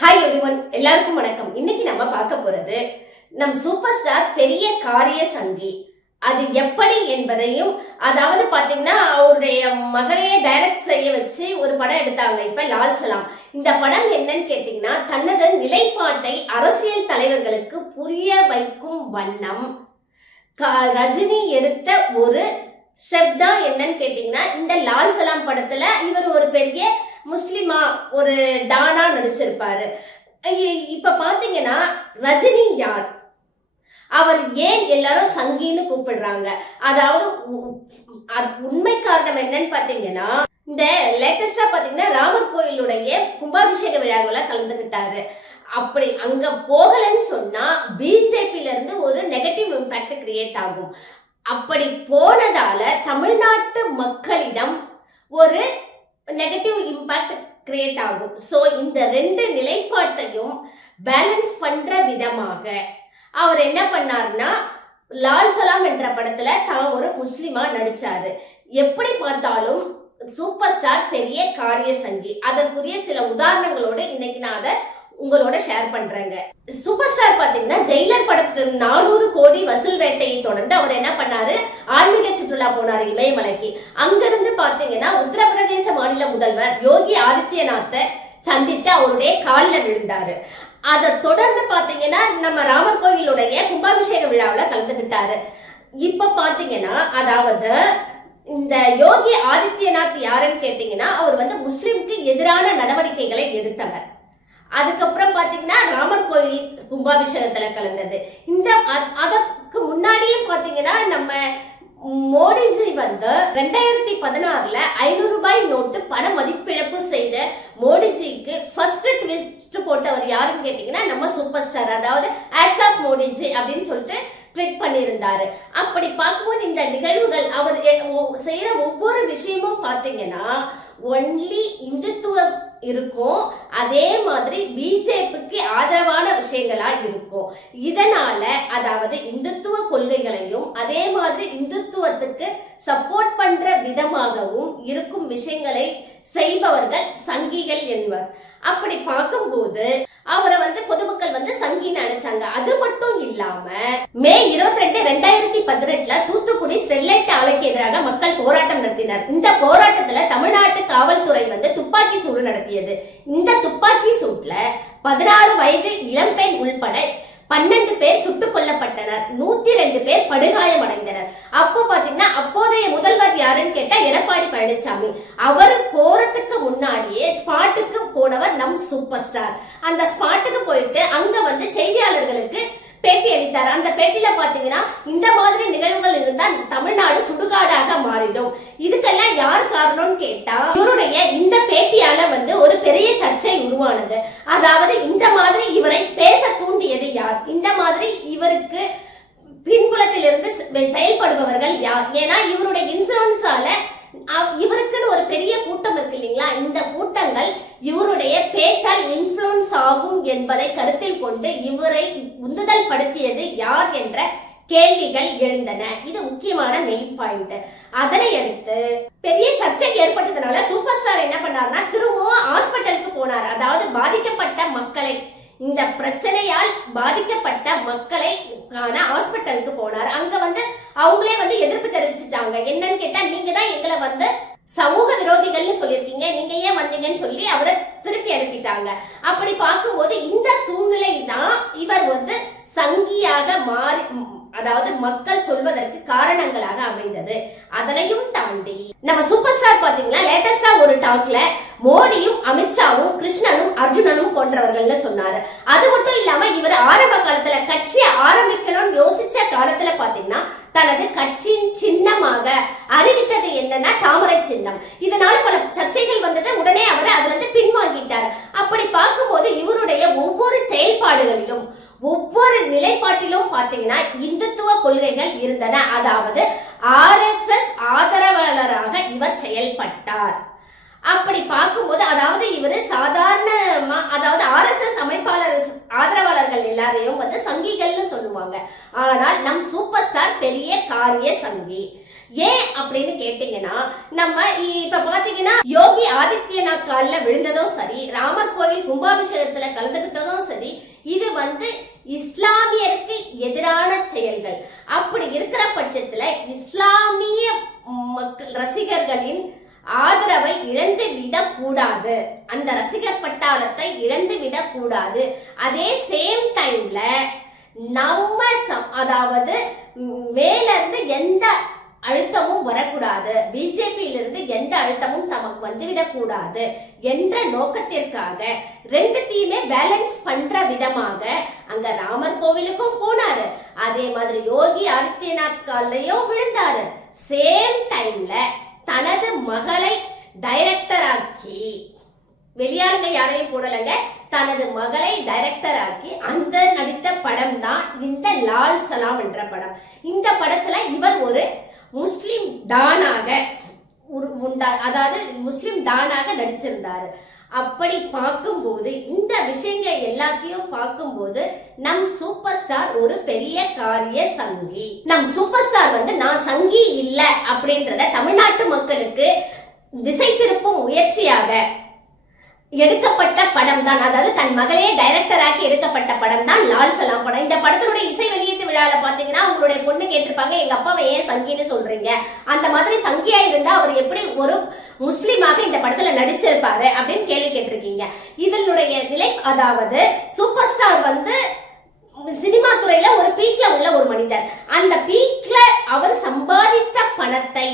Hi everyone எல்லாருக்கும் வணக்கம். இன்னைக்கு நம்ம பார்க்க போறது நம் சூப்பர் ஸ்டார் பெரிய காரிய சங்கி அது எப்படி என்பதையும் அதாவது பாத்தீங்கன்னா அவருடைய மகளையே டைரக்ட் செய்ய வச்சு ஒரு படம் எடுத்தாங்க. இப்ப லால் சலாம். இந்த படம் என்னன்னு கேட்டீங்கன்னா தனது நிலைப்பாட்டை அரசியல் தலைவர்களுக்கு புரிய வைக்கும் வண்ணம். க- ரஜினி எடுத்த ஒரு ஷெப்தா தான் என்னன்னு கேட்டீங்கன்னா இந்த லால் சலாம் படத்துல இவர் ஒரு பெரிய முஸ்லிமா ஒரு டானா நடிச்சிருப்பாரு. இப்போ இப்ப பாத்தீங்கன்னா ரஜினி யார்? அவர் ஏன் எல்லாரும் சங்கின்னு கூப்பிடுறாங்க? அதாவது அது உண்மை காரணம் என்னன்னு பாத்தீங்கன்னா இந்த லேட்டஸ்டா பாத்தீங்கன்னா ராமர் கோயிலுடைய கும்பாபிஷேக விழாவில் கலந்துகிட்டாரு. அப்படி அங்க போகலன்னு சொன்னா பிஜேபியில இருந்து ஒரு நெகட்டிவ் இம்பாக்ட் கிரியேட் ஆகும். அப்படி போனதால தமிழ்நாட்டு மக்களிடம் ஒரு நெகட்டிவ் இம்பாக்ட் கிரியேட் ஆகும். ஸோ இந்த ரெண்டு நிலைப்பாட்டையும் பேலன்ஸ் பண்ற விதமாக அவர் என்ன பண்ணார்னா லால் சலாம் என்ற படத்துல தான் ஒரு முஸ்லிமா நடிச்சாரு. எப்படி பார்த்தாலும் சூப்பர் ஸ்டார் பெரிய காரிய சங்கி அதற்குரிய சில உதாரணங்களோடு இன்னைக்கு நான் அதை உங்களோட ஷேர் பண்றேங்க. சூப்பர் ஸ்டார் பாத்தீங்கன்னா ஜெயிலர் படத்து நானூறு கோடி வசூல் வேட்டையை தொடர்ந்து அவர் என்ன பண்ணாரு? ஆன்மீக சுற்றுலா போனார் இமயமலைக்கு. அங்கிருந்து பாத்தீங்கன்னா உத்தரப்பிரதேச மாநில முதல்வர் யோகி ஆதித்யநாத்தை சந்தித்து அவருடைய காலில் விழுந்தாரு. அதை தொடர்ந்து பாத்தீங்கன்னா நம்ம ராமர் கோயிலுடைய கும்பாபிஷேக விழாவில் கலந்துகிட்டாரு. இப்ப பாத்தீங்கன்னா அதாவது இந்த யோகி ஆதித்யநாத் யாருன்னு கேட்டீங்கன்னா அவர் வந்து முஸ்லிம்க்கு எதிரான நடவடிக்கைகளை எடுத்தவர். அதுக்கப்புறம் பார்த்தீங்கன்னா ராமர் கோயில் கும்பாபிஷேகத்தில் கலந்தது. இந்த அதற்கு முன்னாடியே பார்த்தீங்கன்னா நம்ம மோடிஜி வந்து ரெண்டாயிரத்தி பதினாறுல ஐநூறு ரூபாய் நோட்டு பண மதிப்பிழப்பு செய்த மோடிஜிக்கு ஃபர்ஸ்ட் ட்விஸ்ட் போட்டவர் யாருன்னு கேட்டீங்கன்னா நம்ம சூப்பர் ஸ்டார் அதாவது ஆட்ஸ் ஆஃப் மோடிஜி அப்படின்னு சொல்லிட்டு ட்வீட் பண்ணியிருந்தாரு. அப்படி பார்க்கும்போது இந்த நிகழ்வுகள் அவர் செய்யற ஒவ்வொரு விஷயமும் பார்த்தீங்கன்னா ஒன்லி இந்துத்துவ இருக்கும். அதே மாதிரி பிஜேபிக்கு ஆதரவான விஷயங்களா இருக்கும். இதனால அதாவது இந்துத்துவ கொள்கைகளையும் அதே மாதிரி இந்துத்துவத்துக்கு சப்போர்ட் பண்ற விதமாகவும் இருக்கும் விஷயங்களை செய்பவர்கள் சங்கிகள் என்பர். அப்படி பார்க்கும்போது அவரை வந்து பொதுமக்கள் வந்து சங்கின்னு அழைச்சாங்க அது மட்டும் இல்லாம மே இருபத்தி ரெண்டு ரெண்டாயிரத்தி பதினெட்டுல தூத்துக்குடி ஸ்டெர்லைட் ஆலைக்கு மக்கள் போராட்டம் நடத்தினர். இந்த போராட்டத்துல தமிழ்நாட்டு காவல்துறை வந்து துப்பாக்கி சூடு நடத்தியது. இந்த துப்பாக்கி சூட்ல பதினாறு வயது இளம்பெண் உள்பட பன்னெண்டு பேர் சுட்டுக் கொல்லப்பட்டனர். நூத்தி ரெண்டு பேர் படுகாயமடைந்தனர். அப்போ பாத்தீங்கன்னா அப்போதைய முதல்வர் யாருன்னு கேட்டா எடப்பாடி பழனிசாமி அவர் போறதுக்கு முன்னாடியே ஸ்பாட்டுக்கு போனவர் நம் சூப்பர் ஸ்டார். அந்த ஸ்பாட்டுக்கு போயிட்டு அங்க வந்து செய்தியாளர்களுக்கு பேட்டி அளித்தார். அந்த பேட்டியில பாத்தீங்கன்னா இந்த மாதிரி நிகழ்வுகள் இருந்தால் தமிழ்நாடு சுடுகாடாக மாறிடும். இதுக்கெல்லாம் யார் காரணம்னு கேட்டா இவருடைய இந்த பேட்டியால வந்து ஒரு பெரிய சர்ச்சை உருவானது. அதாவது இந்த மாதிரி இவரை பேச தூண்டியது யார்? இந்த மாதிரி இவருக்கு பின்புலத்திலிருந்து செ- செயல்படுபவர்கள் யார்? ஏன்னா இவருடைய இன்ஃபுளுன்ஸால இவருக்குன்னு ஒரு பெரிய கூட்டம் இருக்கு இல்லைங்களா? இந்த கூட்டங்கள் இவருடைய பேச்சால் இன்ஃப்ளூன்ஸ் ஆகும் என்பதை கருத்தில் கொண்டு இவரை உந்துதல் படுத்தியது யார் என்ற கேள்விகள் எழுந்தன. இது முக்கியமான மெயின் பாயிண்ட் அதனை அடுத்து பெரிய சர்ச்சை ஏற்பட்டதுனால சூப்பர் ஸ்டார் என்ன பண்ணாருன்னா திரும்பவும் ஹாஸ்பிட்டலுக்கு போனார். அதாவது பாதிக்கப்பட்ட மக்களை இந்த பிரச்சனையால் பாதிக்கப்பட்ட மக்களை காண ஹாஸ்பிட்டலுக்கு போனார். அங்க வந்து அவங்களே வந்து எதிர்ப்பு தெரிவிச்சுட்டாங்க. என்னன்னு கேட்டா நீங்க தான் எங்களை வந்து சமூக விரோதிகள்னு சொல்லியிருக்கீங்க. நீங்க ஏன் வந்தீங்கன்னு சொல்லி அவரை திருப்பி அனுப்பிட்டாங்க. அப்படி பார்க்கும்போது இந்த சூழ்நிலை தான் இவர் வந்து சங்கியாக மாறி அதாவது மக்கள் சொல்வதற்கு காரணங்களாக அமைந்தது. அதனையும் தாண்டி நம்ம சூப்பர் ஸ்டார் பாத்தீங்கன்னா லேட்டஸ்டா ஒரு டாக்ல மோடியும் அமித்ஷாவும் கிருஷ்ணனும் அர்ஜுனனும் போன்றவர்கள்னு சொன்னாரு. அது மட்டும் இல்லாம இவர் ஆரம்ப காலத்துல கட்சியை ஆரம்பிக்கணும்னு யோசிச்ச காலத்துல பாத்தீங்கன்னா தனது கட்சியின் சின்னமாக அறிவித்தது என்னன்னா தாமரை சின்னம். இதனால பல சர்ச்சைகள் வந்தது. உடனே அவர் அதுல இருந்து பின்வாங்கிட்டார். அப்படி பார்க்கும்போது இவருடைய ஒவ்வொரு செயல்பாடுகளிலும் ஒவ்வொரு நிலைப்பாட்டிலும் பார்த்தீங்கன்னா இந்துத்துவ கொள்கைகள் இருந்தன. அதாவது ஆர்எஸ்எஸ் ஆதரவாளராக இவர் செயல்பட்டார். அப்படி பார்க்கும்போது அதாவது இவர் சாதாரணமா அதாவது ஆர்எஸ்எஸ் அமைப்பாளர் ஆதரவாளர்கள் எல்லாரையும் வந்து சங்கிகள்னு சொல்லுவாங்க. ஆனால் நம் சூப்பர் ஸ்டார் பெரிய காரிய சங்கி. ஏன் அப்படின்னு கேட்டீங்கன்னா நம்ம இப்ப பாத்தீங்கன்னா யோகி ஆதித்யநாத் கால்ல விழுந்ததும் சரி ராமர் கோயில் கும்பாபிஷேகத்துல கலந்துகிட்டதும் சரி இது வந்து இஸ்லாமியருக்கு எதிரான செயல்கள். அப்படி இருக்கிற பட்சத்துல இஸ்லாமிய மக்கள் ரசிகர்களின் ஆதரவை இழந்து விடக்கூடாது அந்த ரசிகர் பட்டாளத்தை இழந்து விடக்கூடாது அதே சேம் டைம்ல நம்ம அதாவது ம், மேல இருந்து எந்த அழுத்தமும் வரக்கூடாது. பிஜேபியிலிருந்து எந்த அழுத்தமும் தமக்கு வந்துவிடக் கூடாது என்ற நோக்கத்திற்காக ரெண்டுத்தையுமே பேலன்ஸ் பண்ற விதமாக அங்க ராமர் கோவிலுக்கும் போனாரு. அதே மாதிரி யோகி ஆதித்யநாத் காலையும் விழுந்தாரு. சேம் டைம்ல தனது மகளை டைரக்டர் ஆக்கி வெளியாளுங்க யாரையும் போடலைங்க தனது மகளை டைரக்டர் ஆக்கி அந்த நடித்த படம் தான் இந்த லால் சலாம் என்ற படம். இந்த படத்துல இவர் ஒரு முஸ்லிம் டானாக உண்டா அதாவது முஸ்லிம் டானாக நடிச்சிருந்தாரு. அப்படி பார்க்கும்போது இந்த விஷயங்கள் எல்லாத்தையும் பார்க்கும்போது நம் சூப்பர் ஸ்டார் ஒரு பெரிய காரிய சங்கி. நம் சூப்பர் ஸ்டார் வந்து நான் சங்கி இல்லை அப்படின்றத தமிழ்நாட்டு மக்களுக்கு திசை திருப்பும் முயற்சியாக எடுக்கப்பட்ட படம் தான். அதாவது தன் மகளே டைரக்டர் எடுக்கப்பட்ட படம் தான் லால் சலாம் படம். இந்த படத்தினுடைய இசை வெளியீட்டு விழாவில் பார்த்தீங்கன்னா உங்களுடைய பொண்ணு கேட்டிருப்பாங்க எங்க அப்பாவை ஏன் சங்கின்னு சொல்றீங்க? அந்த மாதிரி சங்கியா இருந்தா அவர் எப்படி ஒரு முஸ்லீமாக இந்த படத்துல நடிச்சிருப்பாரு அப்படின்னு கேள்வி கேட்டிருக்கீங்க. இதனுடைய நிலை அதாவது சூப்பர் ஸ்டார் வந்து சினிமா துறையில ஒரு பீக்ல உள்ள ஒரு மனிதர். அந்த பீக்ல அவர் சம்பாதித்த பணத்தை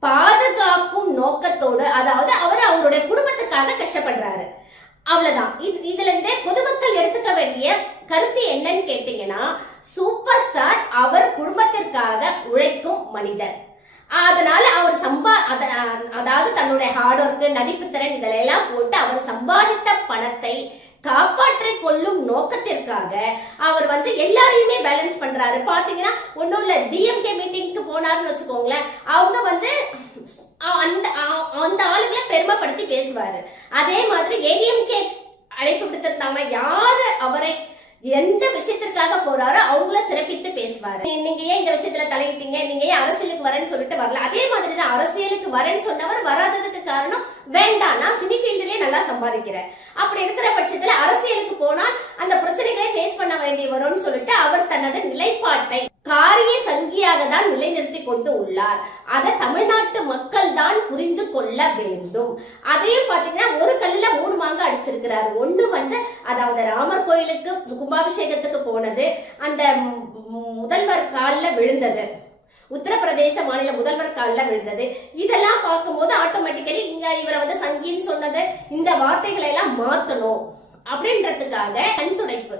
பாதுகாக்கும் நோக்கத்தோடு அதாவது அவர் அவருடைய குடும்பத்துக்காக கஷ்டப்படுறாரு. அவ்வளவுதான். இது- இதுல இருந்தே பொதுமக்கள் எடுத்துக்க வேண்டிய கருத்து என்னன்னு கேட்டீங்கன்னா சூப்பர் ஸ்டார் அவர் குடும்பத்திற்காக உழைக்கும் மனிதர். அதனால அவர் சம்பா அதாவது தன்னுடைய ஹார்ட் ஒர்க் நடிப்பு திறன் இதெல்லாம் போட்டு அவர் சம்பாதித்த பணத்தை காப்பாற்றிக் கொள்ளும் நோக்கத்திற்காக அவர் வந்து எல்லாரையுமே பேலன்ஸ் பண்றாரு. பாத்தீங்கன்னா ஒன்னும் இல்ல டிஎம்கே மீட்டிங்க்கு போனாருன்னு வச்சுக்கோங்களேன். அவங்க வந்து அந்த அந்த ஆளுங்களை பெருமைப்படுத்தி பேசுவாரு. அதே மாதிரி ஏடிஎம்கே அழைப்பு விடுத்திருந்தாங்கன்னா யாரு அவரை எந்த விஷயத்திற்காக போறாரோ அவங்கள சிறப்பித்து பேசுவாரு. நீங்க ஏன் இந்த விஷயத்துல தலையிட்டீங்க? நீங்க ஏன் அரசியலுக்கு வரேன்னு சொல்லிட்டு வரல? அதே மாதிரி தான் அரசியலுக்கு வரேன்னு சொன்னவர் வராததுக்கு காரணம் வேண்டாம். நான் சினி ஃபீல்டுலயே நல்லா சம்பாதிக்கிறேன். அப்படி இருக்கிற பட்சத்துல அரசியலுக்கு போனால் அந்த பிரச்சனைகளை ஃபேஸ் பண்ண வேண்டி வரும்னு சொல்லிட்டு அவர் தனது நிலைப்பாட்டை காரிய சங்கியாக தான் நிலைநிறுத்தி கொண்டு உள்ளார். அதை தமிழ்நாட்டு மக்கள் தான் புரிந்து கொள்ள வேண்டும். அதையும் பாத்தீங்கன்னா ஒரு கல்லுல மூணு மாங்க அடிச்சிருக்கிறாரு. ஒண்ணு வந்து அதாவது ராமர் கோயிலுக்கு கும்பாபிஷேகத்துக்கு போனது. அந்த முதல்வர் காலில் விழுந்தது. உத்தரப்பிரதேச மாநில முதல்வர் காலில் விழுந்தது. இதெல்லாம் பார்க்கும்போது ஆட்டோமேட்டிக்கலி இங்க இவரை வந்து சங்கின்னு சொன்னது இந்த வார்த்தைகளை எல்லாம் மாத்தணும். அப்படின்றதுக்காக கண் துடைப்பு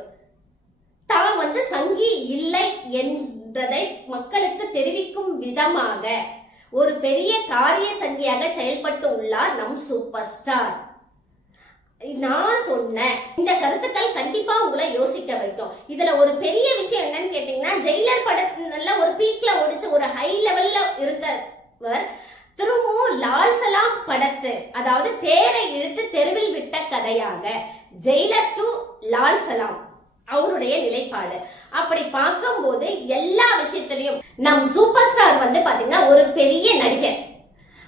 தான் வந்து சங்கி இல்லை என்றதை மக்களுக்கு தெரிவிக்கும் விதமாக ஒரு பெரிய காரிய சங்கியாக செயல்பட்டு உள்ளார் நம் சூப்பர் ஸ்டார் நான் சொன்ன இந்த கருத்துக்கள் கண்டிப்பா உங்களை யோசிக்க வைக்கும். இதுல ஒரு பெரிய விஷயம் என்னன்னு கேட்டீங்கன்னா ஜெயிலர் படத்துல ஒரு பீக்ல ஒடிச்சு ஒரு ஹை லெவல்ல இருந்தவர் திரும்பவும் லால் சலாம் படத்து அதாவது தேரை இழுத்து தெருவில் விட்ட கதையாக ஜெயிலர் டு லால் சலாம். அவருடைய நிலைப்பாடு. அப்படி பார்க்கும்போது எல்லா விஷயத்திலையும் நம் சூப்பர் ஸ்டார் வந்து பாத்தீங்கன்னா ஒரு பெரிய நடிகர்.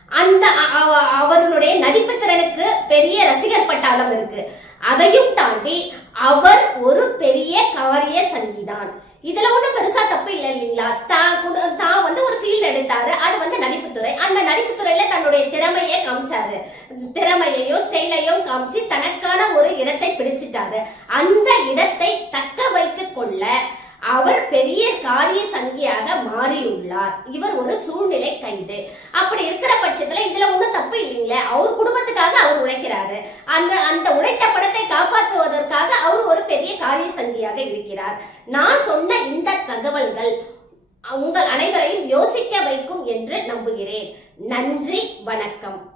அந்த அவ- அவருடைய நடிப்பு திறனுக்கு பெரிய ரசிகர் பட்டாளம் இருக்கு. அதையும் தாண்டி அவர் ஒரு பெரிய காரிய சங்கிதான். இதுல ஒண்ணும் பெருசா தப்பு இல்லை இல்லைங்களா? தான் கூட- தான் வந்து ஒரு ஃபீல்ட் எடுத்தாரு. அது வந்து நடிப்புத்துறை. அந்த நடிப்புத்துறையில தன்னுடைய காமிச்சாரு திறமையையும் ஸ்டைலையும் காமிச்சு தனக்கான ஒரு இடத்தை பிடிச்சிட்டாரு. அந்த இடத்தை தக்க வைத்துக் கொள்ள அவர் பெரிய காரிய சங்கியாக மாறியுள்ளார். இவர் ஒரு சூழ்நிலை கைது. அப்படி இருக்கிற பட்சத்துல இதுல ஒண்ணும் தப்பு இல்லைங்களே? அவர் குடும்பத்துக்காக அவர் உழைக்கிறாரு. அந்த அந்த உழைத்த படத்தை காப்பாற்றுவதற்காக அவர் ஒரு பெரிய காரிய சங்கியாக இருக்கிறார். நான் சொன்ன இந்த தகவல்கள் உங்கள் அனைவரையும் யோசிக்க வைக்கும் என்று நம்புகிறேன். நன்றி வணக்கம்.